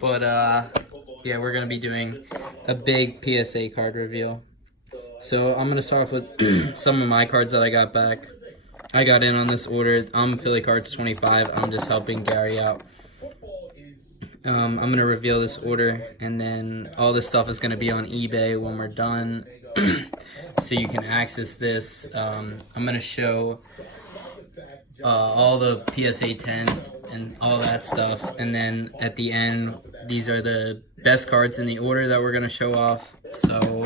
But yeah, we're gonna be doing a big PSA card reveal. So I'm gonna start off with some of my cards that I got back. I got in on this order. I'm Philly Cards 25. I'm just helping Gary out. I'm gonna reveal this order, and then all this stuff is gonna be on eBay when we're done, so you can access this. I'm gonna show all the PSA 10s and all that stuff, and then at the end, these are the best cards in the order that we're gonna show off. So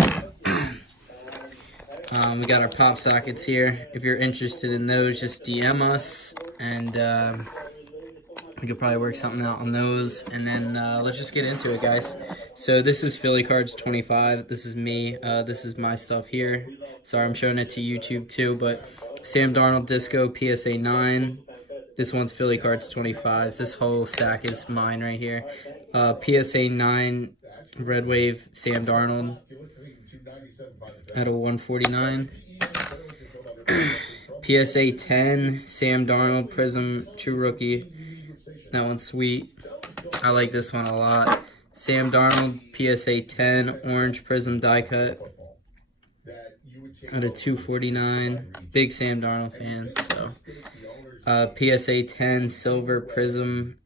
we got our pop sockets here. If you're interested in those, just DM us, and we could probably work something out on those. And then let's just get into it, guys. So this is Philly Cards 25. This is me. This is my stuff here. Sorry, I'm showing it to YouTube too, but Sam Darnold Disco PSA 9. This one's Philly Cards 25. This whole stack is mine right here. PSA 9 Red Wave Sam Darnold at a 149. PSA 10 Sam Darnold Prism True Rookie. That one's sweet. I like this one a lot. Sam Darnold PSA 10 Orange Prism Die Cut at a 249. Big Sam Darnold fan. So PSA 10 Silver Prism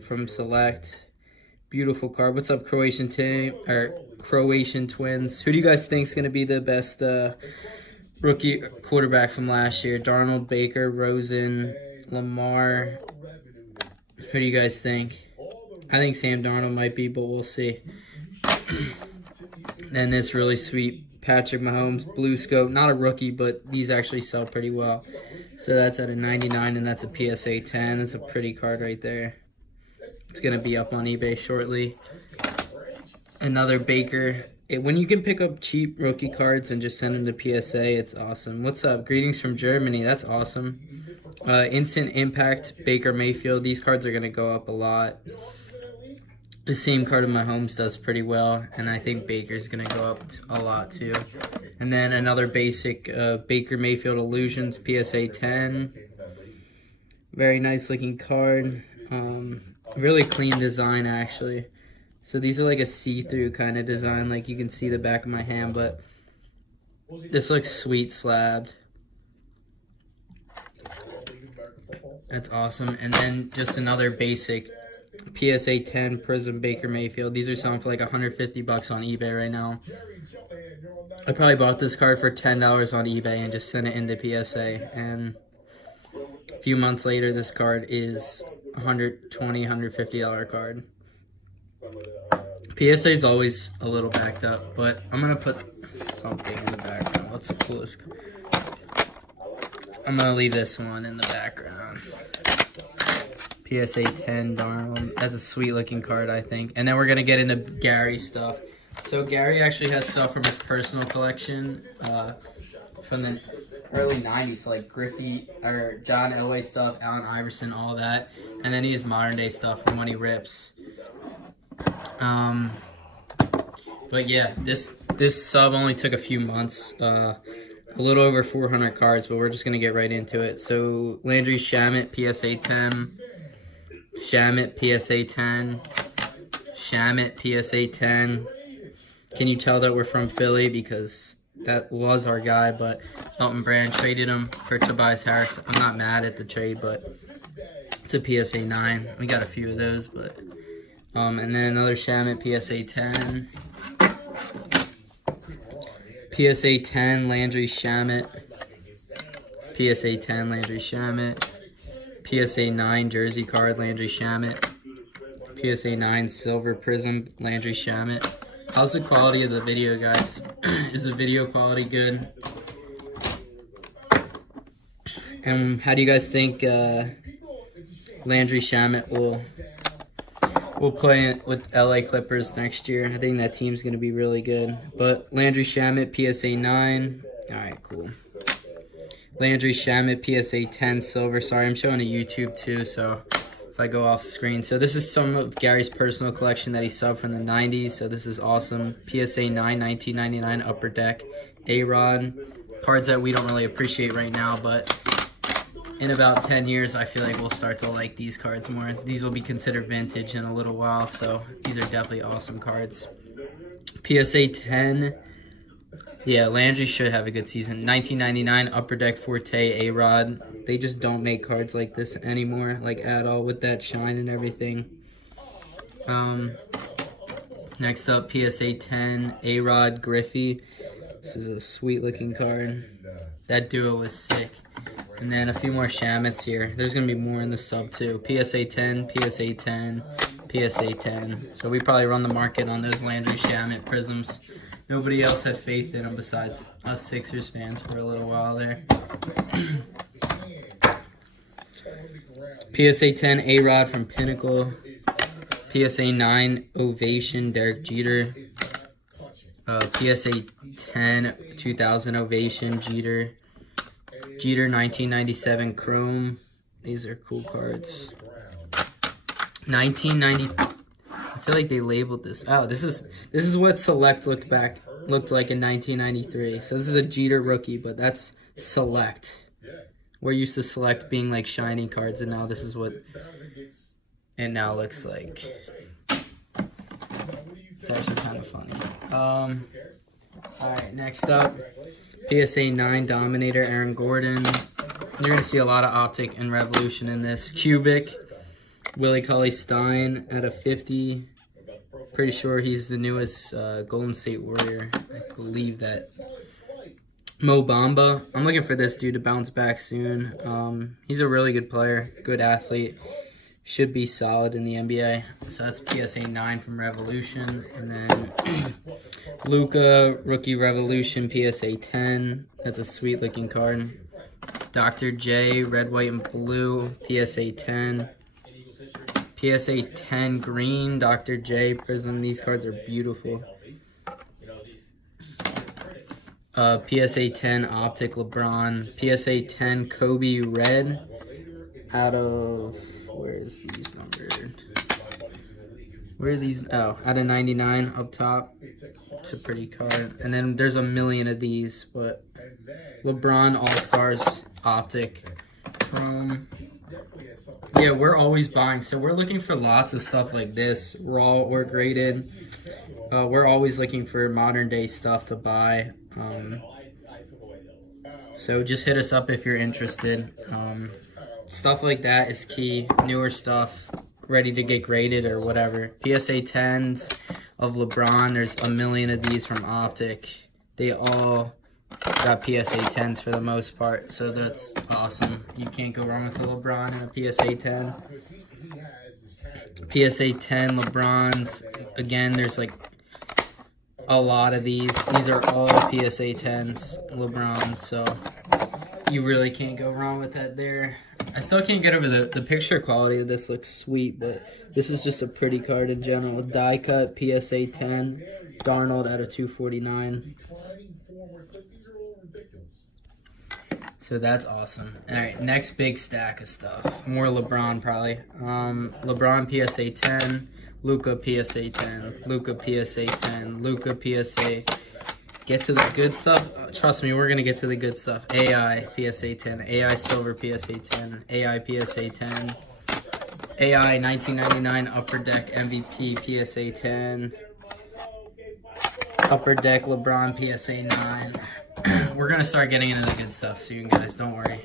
from Select. Beautiful card. What's up, Croatian team or Croatian Twins? Who do you guys think is going to be the best rookie quarterback from last year? Darnold, Baker, Rosen, Lamar. Who do you guys think? I think Sam Darnold might be, but we'll see. Then this really sweet Patrick Mahomes Blue Scope. Not a rookie, but these actually sell pretty well. So that's at a 99, and that's a PSA 10. That's a pretty card right there. It's going to be up on eBay shortly. Another Baker. When you can pick up cheap rookie cards and just send them to PSA, it's awesome. What's up? Greetings from Germany. That's awesome. Instant Impact Baker Mayfield. These cards are going to go up a lot. The same card of Mahomes does pretty well, and I think Baker's going to go up a lot too. And then another basic Baker Mayfield Illusions PSA 10. Very nice looking card. Really clean design, actually. So these are like a see-through kind of design, like you can see the back of my hand, but this looks sweet slabbed. That's awesome. And then just another basic PSA 10 Prism Baker Mayfield. These are selling for like $150 on eBay right now. I probably bought this card for $10 on eBay and just sent it into PSA. And a few months later, this card is $120, $150 card. PSA is always a little backed up, but I'm going to put something in the background. What's the coolest? I'm going to leave this one in the background. PSA 10 Darnold. That's a sweet looking card, I think. And then we're going to get into Gary stuff. So Gary actually has stuff from his personal collection from the early 90s, like Griffey or John Elway stuff, Allen Iverson, all that. And then he has modern day stuff from when he rips. But yeah, this sub only took a few months. A little over 400 cards, but we're just gonna get right into it. So Landry Shamet PSA 10, Shamet PSA 10, Shamet PSA 10. Can you tell that we're from Philly? Because that was our guy, but Elton Brand traded him for Tobias Harris. I'm not mad at the trade, but it's a PSA 9. We got a few of those, but and then another Shamet PSA 10. PSA 10 Landry Shamet. PSA 10 Landry Shamet. PSA 9 jersey card Landry Shamet. PSA 9 silver prism Landry Shamet. How's the quality of the video, guys? Is the video quality good? And how do you guys think Landry Shamet will play it with LA Clippers next year? I think that team's going to be really good. But Landry Shamet, PSA 9. All right, cool. Landry Shamet, PSA 10 silver. Sorry, I'm showing a YouTube too, so if I go off screen. So this is some of Gary's personal collection that he subbed from the 90s. So this is awesome. PSA 9, 1999 Upper Deck. A-Rod. Cards that we don't really appreciate right now, but in about 10 years, I feel like we'll start to like these cards more. These will be considered vintage in a little while, so these are definitely awesome cards. PSA 10. Yeah, Landry should have a good season. 1999 Upper Deck Forte A-Rod. They just don't make cards like this anymore, like at all, with that shine and everything. Next up, PSA 10 A-Rod Griffey. This is a sweet looking card. That duo was sick. And then a few more Shamits here. There's going to be more in the sub too. PSA 10, PSA 10, PSA 10. So we probably run the market on those Landry Shamit Prisms. Nobody else had faith in them besides us Sixers fans for a little while there. PSA 10 A-Rod from Pinnacle. PSA 9 Ovation Derek Jeter. PSA 10 2000 Ovation Jeter. Jeter 1997 Chrome. These are cool cards. 1990. I feel like they labeled this. Oh, this is what Select looked like in 1993. So this is a Jeter rookie, but that's Select. We're used to Select being like shiny cards, and now this is what it now looks like. It's actually kind of funny. Alright, next up, PSA 9 Dominator Aaron Gordon. You're going to see a lot of Optic and Revolution in this. Cubic, Willie Cauley-Stein at a 50. Pretty sure he's the newest Golden State Warrior. I believe that. Mo Bamba. I'm looking for this dude to bounce back soon. He's a really good player, good athlete. Should be solid in the NBA. So that's PSA 9 from Revolution. And then Luka, Rookie Revolution, PSA 10. That's a sweet looking card. Dr. J, Red, White, and Blue, PSA 10. PSA 10 Green, Dr. J Prism. These cards are beautiful. PSA 10 Optic LeBron. PSA 10 Kobe Red out of... Where is these numbered? Where are these? Oh, out of 99 up top. It's a pretty card. And then there's a million of these, but LeBron All-Stars Optic Chrome. Yeah, we're always buying. So we're looking for lots of stuff like this, raw or graded. We're always looking for modern day stuff to buy. So just hit us up if you're interested. Stuff like that is key. Newer stuff, ready to get graded or whatever. PSA 10s of LeBron. There's a million of these from Optic. They all got PSA 10s for the most part, so that's awesome. You can't go wrong with a LeBron and a PSA 10. PSA 10 LeBrons. Again, there's like a lot of these. These are all PSA 10s LeBrons, so you really can't go wrong with that there. I still can't get over the picture quality of this. Looks sweet, but this is just a pretty card in general. Die cut PSA 10 Darnold out of 249. So that's awesome. All right, next big stack of stuff. More LeBron probably. LeBron PSA 10, Luka PSA 10, Luka PSA 10, Luka PSA. Get to the good stuff. Trust me, we're going to get to the good stuff. AI PSA 10, AI Silver PSA 10, AI PSA 10, AI 1999 Upper Deck MVP PSA 10, Upper Deck LeBron PSA 9. We're going to start getting into the good stuff soon, guys. Don't worry.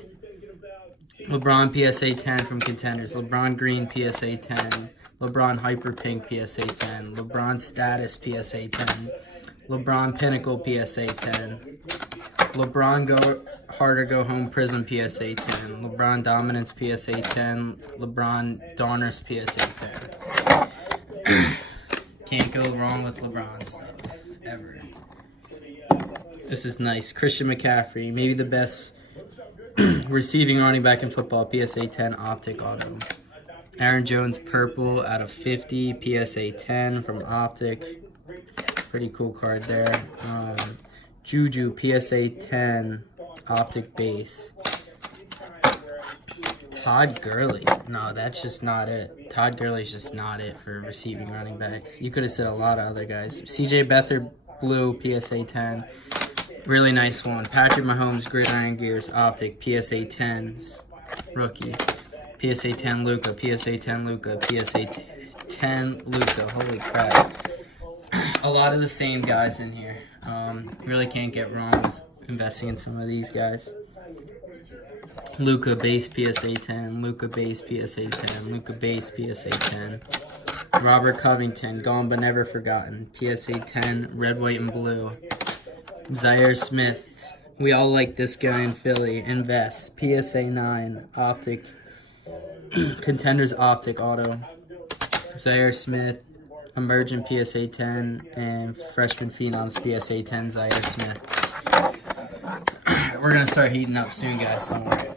LeBron PSA 10 from Contenders. LeBron Green PSA 10. LeBron Hyper Pink PSA 10. LeBron Status PSA 10. LeBron Pinnacle PSA 10. LeBron Go Harder Go Home Prism PSA 10. LeBron Dominance PSA 10. LeBron Donruss PSA 10. Can't go wrong with LeBron stuff, ever. This is nice. Christian McCaffrey, maybe the best receiving running back in football, PSA 10 Optic Auto. Aaron Jones Purple out of 50, PSA 10 from Optic. Pretty cool card there. Juju PSA 10 Optic Base. Todd Gurley. No, that's just not it. Todd Gurley's just not it for receiving running backs. You could have said a lot of other guys. CJ Beathard Blue PSA 10. Really nice one. Patrick Mahomes Gridiron Gears Optic PSA 10s. rookie. PSA 10 Luka, PSA 10 Luka, PSA 10 Luka. Holy crap. A lot of the same guys in here. Really can't get wrong with investing in some of these guys. Luka base PSA 10, Luka base PSA 10, Luka base PSA 10. Robert Covington, gone but never forgotten. PSA 10, red, white, and blue. Zaire Smith. We all like this guy in Philly. Invest. PSA 9, optic. Contenders optic auto. Zaire Smith, emergent PSA 10, and freshman phenoms PSA 10 Zaire Smith. We're going to start heating up soon, guys. Don't worry.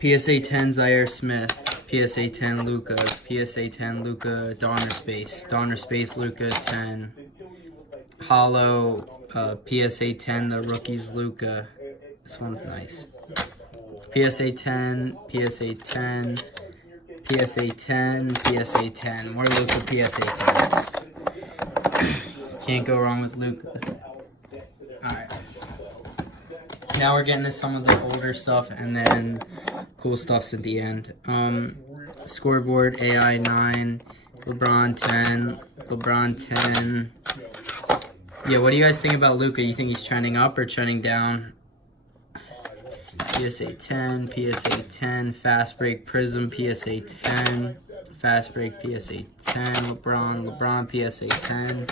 PSA 10 Zaire Smith, PSA 10 Luka, PSA 10 Luka Donner Space Luka 10, Hollow PSA 10 the rookies Luka. This one's nice. PSA 10, PSA 10, PSA 10, PSA 10. More Luka PSA 10s. Can't go wrong with Luka. Alright. Now we're getting to some of the older stuff, and then cool stuff's at the end. Scoreboard, AI 9, LeBron 10, LeBron 10. Yeah, what do you guys think about Luka? You think he's trending up or trending down? PSA 10, PSA 10, Fast Break Prism, PSA 10, Fast Break PSA 10, LeBron PSA 10.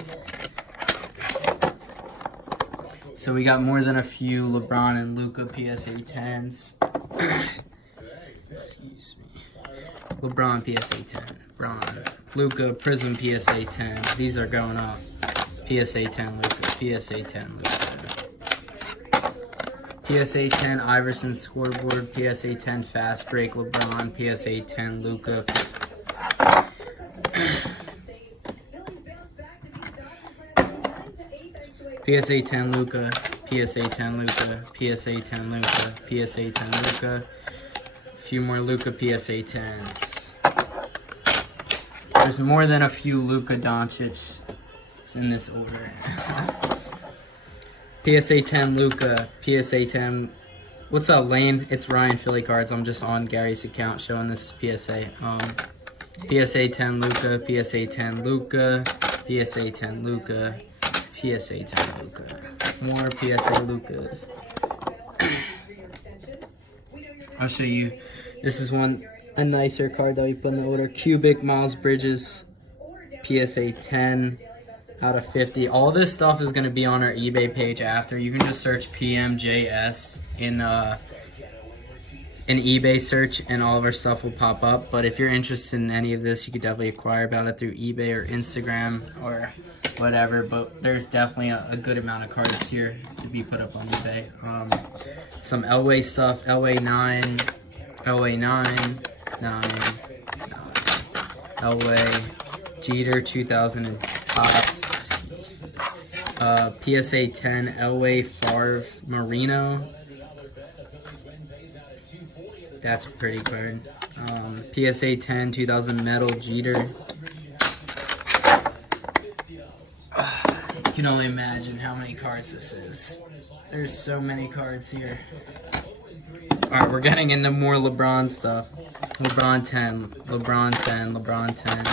So we got more than a few LeBron and Luka PSA 10s. Excuse me. LeBron PSA 10. LeBron. Luka Prism PSA 10. These are going up. PSA 10 Luka. PSA 10 Luka. PSA 10 Iverson Scoreboard. PSA 10 Fast Break LeBron. PSA 10 Luka. PSA 10 Luka, PSA 10 Luka, PSA 10 Luka, PSA 10 Luka. A few more Luka PSA 10s. There's more than a few Luka Doncic in this order. PSA 10 Luka, PSA 10. What's up, Lane? It's Ryan Philly Cards. I'm just on Gary's account showing this PSA. PSA 10 Luka, PSA 10 Luka, PSA 10 Luka. PSA 10 Luka. More PSA Lukas. I'll show you. This is a nicer card that we put in the order. Cubic Miles Bridges. PSA 10 out of 50. All this stuff is going to be on our eBay page after. You can just search PMJS in eBay search and all of our stuff will pop up. But if you're interested in any of this, you could definitely acquire about it through eBay or Instagram or whatever. But there's definitely a good amount of cards here to be put up on eBay. Some Elway stuff. Elway 9, Elway 9, 9, 9. Elway, Jeter 2000 and Tops. PSA 10 Elway Favre Marino. That's a pretty card. PSA 10 2000 Metal Jeter. You can only imagine how many cards this is. There's so many cards here. Alright, we're getting into more LeBron stuff. LeBron 10, LeBron 10, LeBron 10,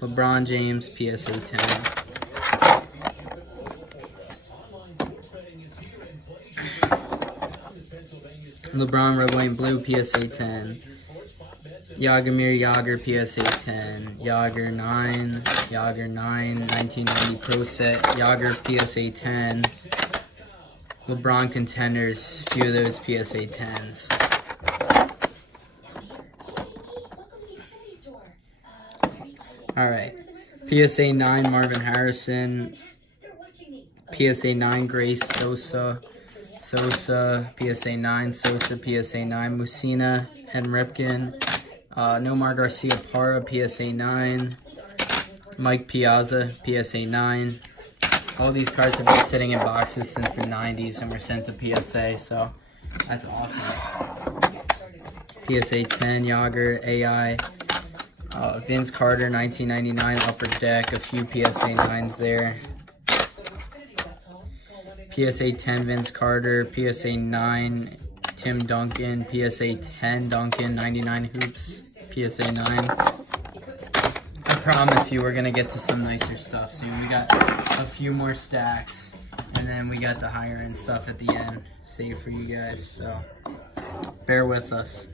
LeBron James, PSA 10. LeBron Red, White, and Blue, PSA 10. Jaromir Jagr, PSA 10. Jagr 9, 1990 Pro Set. Jagr, PSA 10. LeBron Contenders, few of those PSA 10s. Alright. PSA 9 Marvin Harrison. PSA 9 Grace Sosa. PSA 9 Sosa, PSA 9 Musina and Ripken. Nomar Garcia Parra, PSA 9. Mike Piazza, PSA 9. All these cards have been sitting in boxes since the 90s and were sent to PSA, so that's awesome. PSA 10 Jagr, AI. Vince Carter, 1999 Upper Deck. A few PSA 9s there. PSA 10 Vince Carter, PSA 9 Tim Duncan, PSA 10 Duncan, 99 hoops, PSA 9. I promise you we're going to get to some nicer stuff soon. We got a few more stacks, and then we got the higher end stuff at the end saved for you guys, so bear with us.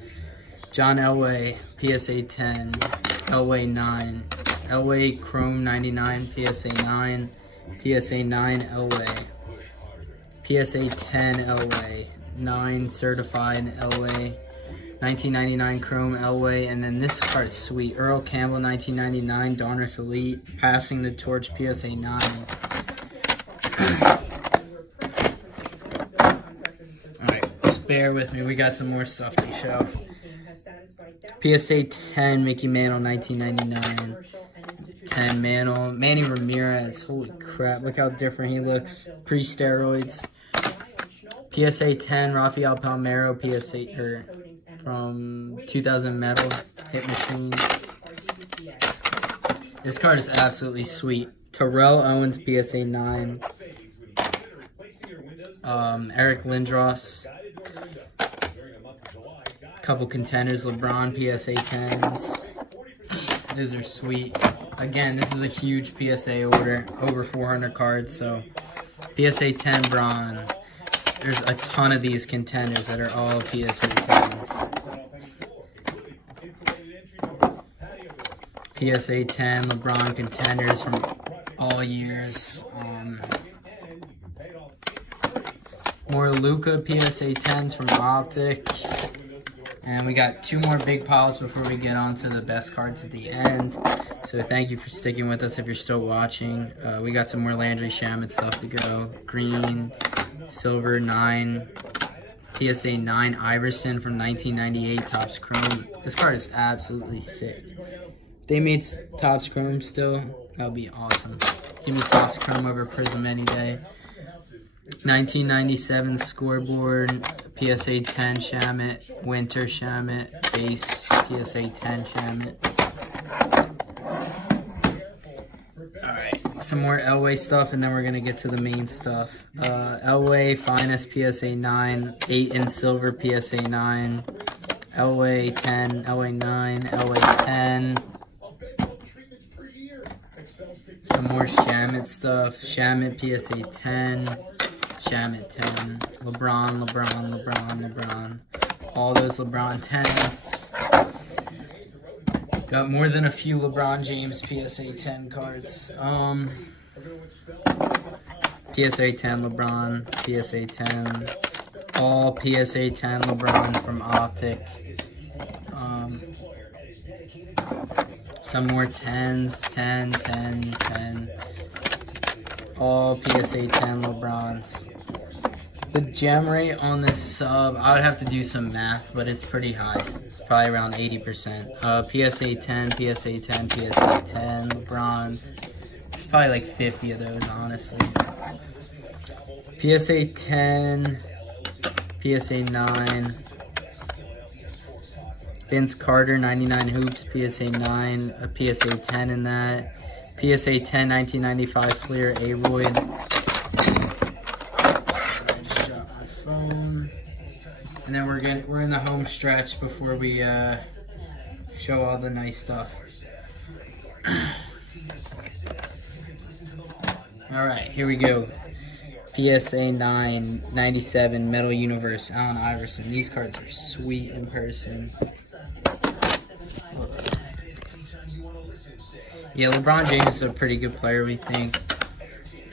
John Elway, PSA 10, Elway 9, Elway Chrome 99, PSA 9, PSA 9 Elway, PSA 10 Elway, 9 certified Elway, 1999 Chrome Elway, and then this card is sweet. Earl Campbell 1999 Donruss Elite, passing the torch PSA 9. Alright, just bear with me. We got some more stuff to show. PSA 10 Mickey Mantle 1999. 10 Mantle. Manny Ramirez. Holy crap, look how different he looks. Pre-steroids. PSA 10 Rafael Palmeiro PSA from 2000 Metal Hit Machine. This card is absolutely sweet. Terrell Owens PSA 9. Eric Lindros. Couple contenders. LeBron PSA 10s. Those are sweet. Again, this is a huge PSA order. Over 400 cards. So PSA 10 Bron. There's a ton of these contenders that are all PSA 10s. PSA 10 LeBron contenders from all years. More Luka PSA 10s from Optic. And we got two more big piles before we get on to the best cards at the end. So thank you for sticking with us if you're still watching. We got some more Landry Shamet stuff to go. Green, Silver 9, PSA 9 Iverson from 1998 Topps Chrome. This card is absolutely sick. They made Topps Chrome still. That would be awesome. Give me Topps Chrome over Prism any day. 1997 Scoreboard, PSA 10 Shamet, Winter Shamet, base PSA 10 Shamet. Alright, some more Elway stuff, and then we're going to get to the main stuff. Elway Finest PSA 9, 8 in Silver PSA 9, Elway 10, Elway 9, Elway 10. Some more Shamet stuff. Shamet PSA 10, Shamet 10, LeBron. All those LeBron 10s. Got more than a few LeBron James PSA 10 cards. PSA 10 LeBron, PSA 10. All PSA 10 LeBron from Optic. Some more 10s, 10, 10, 10. All PSA 10 LeBrons. The gem rate on this sub, I would have to do some math, but it's pretty high. It's probably around 80%. PSA 10, PSA 10, PSA 10 LeBrons. There's probably like 50 of those, honestly. PSA 10, PSA 9. Vince Carter, 99 hoops, PSA 9, a PSA 10 in that. PSA 10, 1995 Fleer Aroyd. I just dropped my phone. And then we're in the home stretch before we show all the nice stuff. All right, here we go. PSA 9, 97 Metal Universe, Allen Iverson. These cards are sweet in person. Yeah, LeBron James is a pretty good player, we think.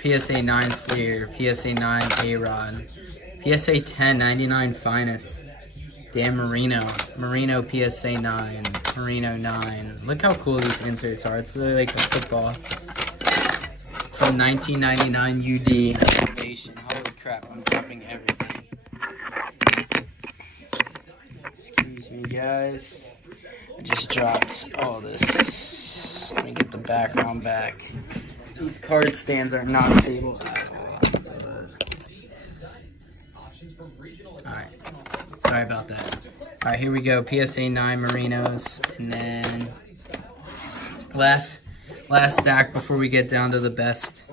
PSA 9 Fleer, PSA 9 A-Rod, PSA 10 99 Finest, Dan Marino, PSA 9, Marino 9. Look how cool these inserts are. It's literally like a football. From 1999 UD Activation. Holy crap, I'm dropping everything. Excuse me, guys. I just dropped all this. Let me get the background back. These card stands are not stable. Alright. Sorry about that. Alright, here we go. PSA 9 Marinos. And then last stack before we get down to the best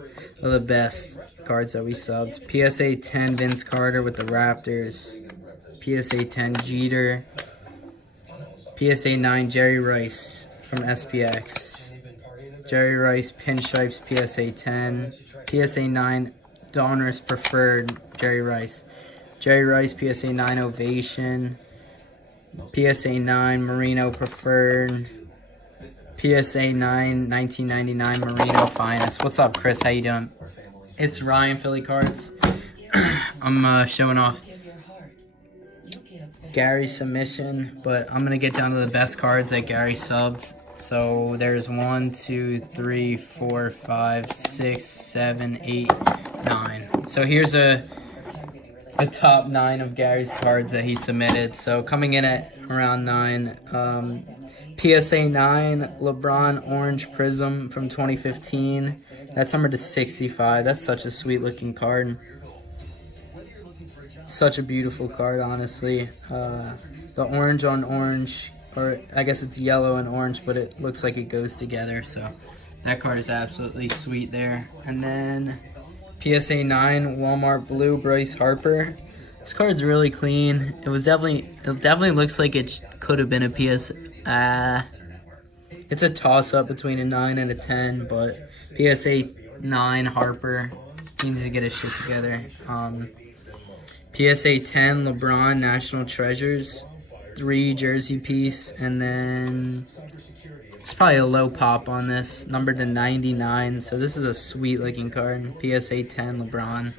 of the best. cards that we subbed. PSA 10 Vince Carter with the Raptors. PSA 10 Jeter. PSA 9 Jerry Rice from SPX. Jerry Rice Pinstripes PSA 10. PSA 9 Donruss Preferred Jerry Rice. Jerry Rice PSA 9 Ovation. PSA 9 Marino Preferred. PSA 9 1999 Marino Finest. What's up, Chris? How you doing? It's Ryan, Philly Cards. I'm showing off Gary's submission, but I'm gonna get down to the best cards that Gary subbed. So there's 1, 2, 3, 4, 5, 6, 7, 8, 9. So here's a top 9 of Gary's cards that he submitted. So coming in at around 9, PSA 9 LeBron Orange Prism from 2015. That's numbered to 65. That's such a sweet looking card. Such a beautiful card, honestly. The orange on orange, or I guess it's yellow and orange, but it looks like it goes together. So that card is absolutely sweet there. And then PSA 9 Walmart Blue Bryce Harper. This card's really clean. It definitely looks like it could have been a PSA. It's a toss-up between a 9 and a 10, but PSA 9 Harper needs to get his shit together. PSA 10 LeBron National Treasures, 3 jersey piece, and then it's probably a low pop on this, numbered to 99. So this is a sweet looking card. PSA 10 LeBron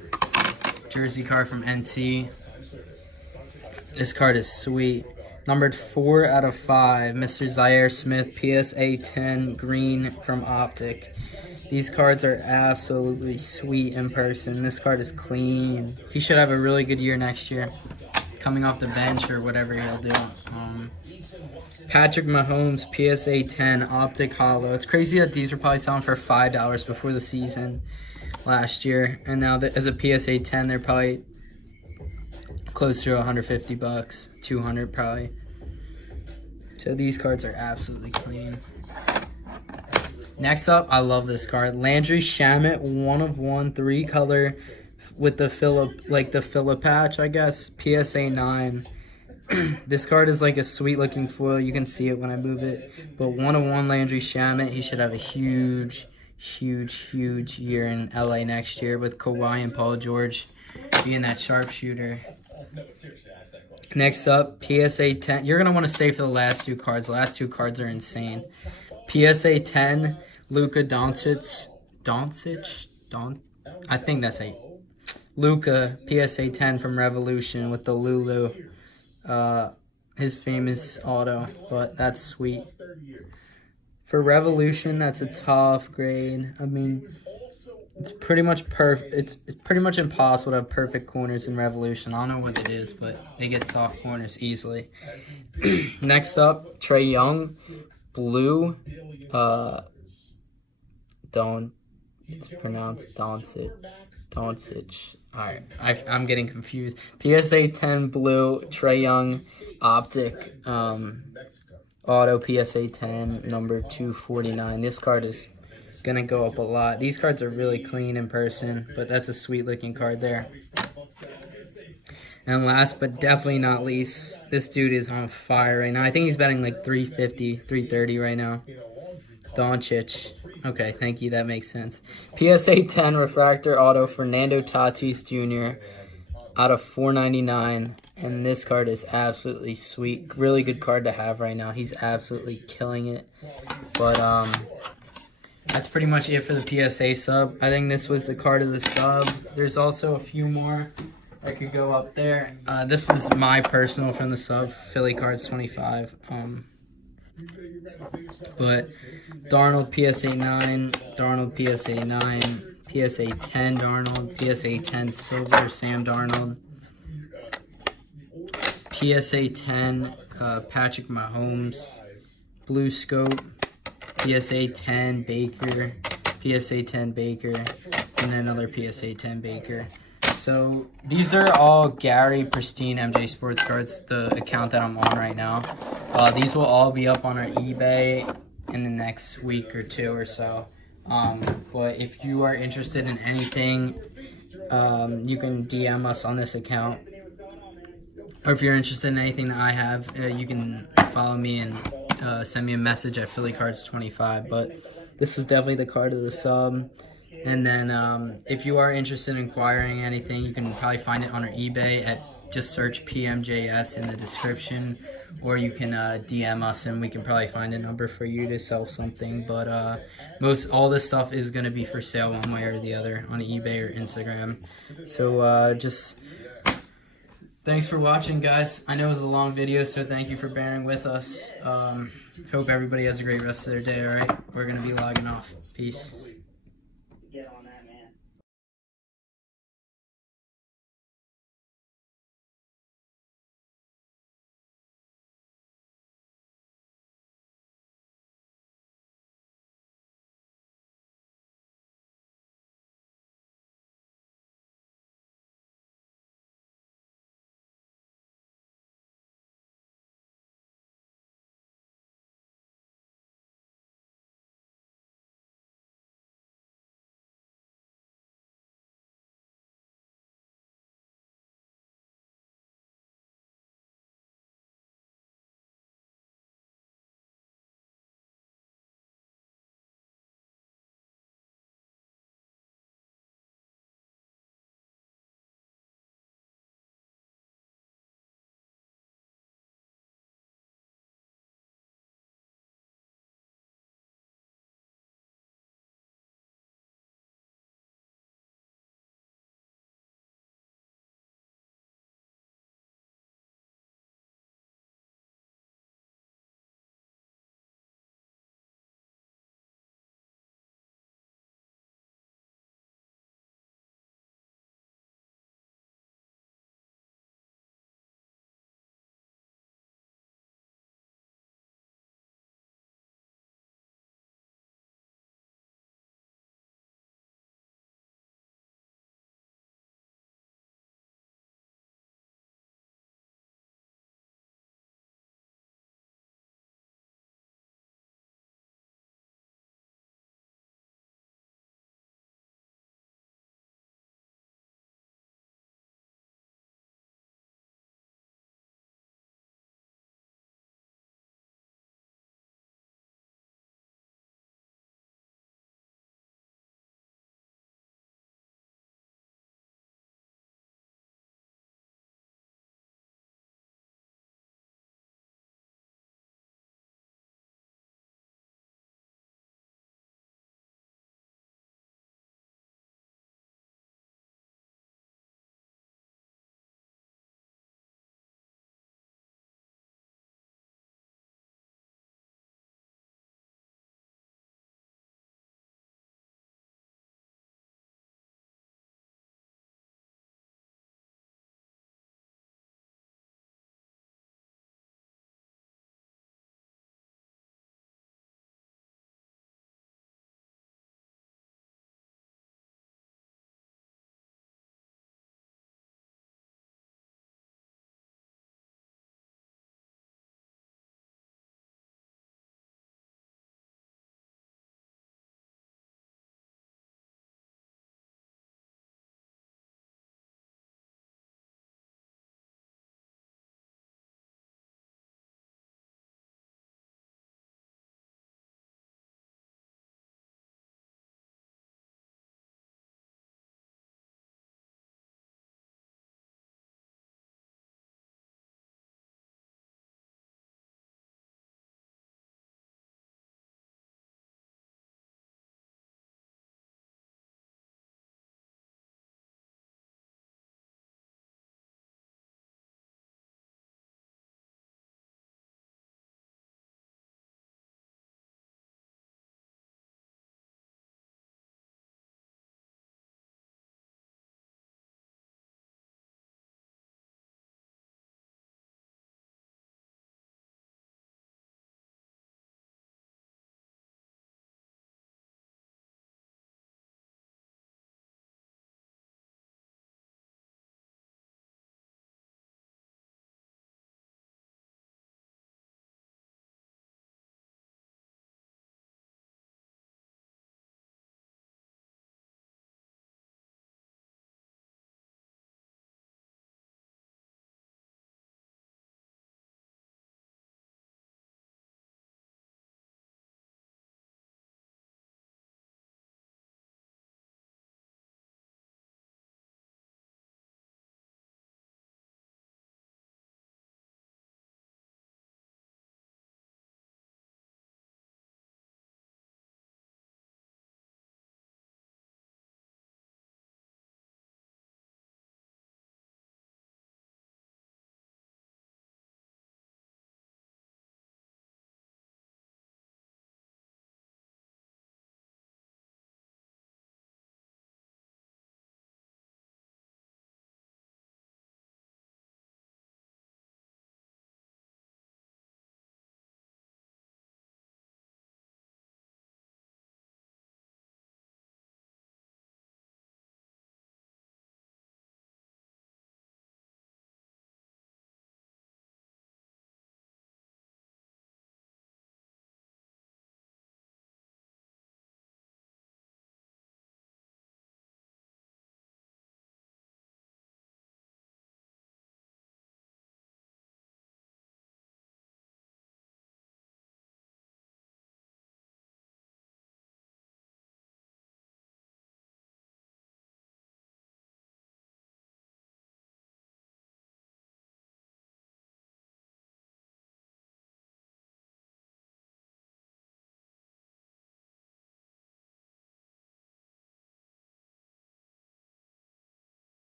jersey card from NT. This card is sweet. Numbered 4 out of 5, Mr. Zaire Smith PSA 10 green from Optic. These cards are absolutely sweet in person. This card is clean. He should have a really good year next year, coming off the bench or whatever he'll do. Patrick Mahomes PSA 10 Optic Hollow. It's crazy that these were probably selling for $5 before the season last year, and now that as a PSA 10, they're probably close to $150, $200 probably. So these cards are absolutely clean. Next up, I love this card. Landry Shamet, 1 of 1, 3 color with the Phillip patch, I guess. PSA 9. This card is like a sweet looking foil. You can see it when I move it. But 1 of 1 Landry Shamet. He should have a huge year in LA next year with Kawhi and Paul George being that sharpshooter. Next up, PSA 10. You're going to want to stay for the last 2 cards. The last 2 cards are insane. PSA 10, Luka Doncic. I think that's it. Luka, PSA 10 from Revolution with the Lulu. His famous auto, but that's sweet. For Revolution, that's a tough grade. I mean, it's pretty much perfect. It's pretty much impossible to have perfect corners in Revolution. I don't know what it is, but they get soft corners easily. Next up, Trae Young, blue. It's pronounced Doncic. Alright, I'm getting confused. PSA 10 blue, Trae Young, Optic, auto PSA 10, number 249. This card is gonna go up a lot. These cards are really clean in person, but that's a sweet looking card there. And last but definitely not least, this dude is on fire right now. I think he's betting like 350, 330 right now. Doncic. Okay, thank you. That makes sense. PSA 10 refractor auto Fernando Tatis Jr. out of 499. And this card is absolutely sweet. Really good card to have right now. He's absolutely killing it. But that's pretty much it for the PSA sub. I think this was the card of the sub. There's also a few more that could go up there. This is my personal from the sub, Philly Cards 25. But Darnold PSA 9, Darnold PSA 9, PSA 10 Darnold, PSA 10 Silver Sam Darnold, PSA 10 Patrick Mahomes, Blue Scope, PSA 10 Baker, PSA 10 Baker, and then another PSA 10 Baker. So these are all Gary Pristine MJ Sports Cards, the account that I'm on right now. These will all be up on our eBay in the next week or 2 or so. But if you are interested in anything you can DM us on this account. Or if you're interested in anything that I have, you can follow me and send me a message at PhillyCards25. But this is definitely the card of the sub. And then if you are interested in acquiring anything, you can probably find it on our eBay at just search PMJS in the description. Or you can DM us and we can probably find a number for you to sell something. But all this stuff is going to be for sale one way or the other on eBay or Instagram. So just... thanks for watching, guys. I know it was a long video, so thank you for bearing with us. Hope everybody has a great rest of their day, all right? We're going to be logging off. Peace.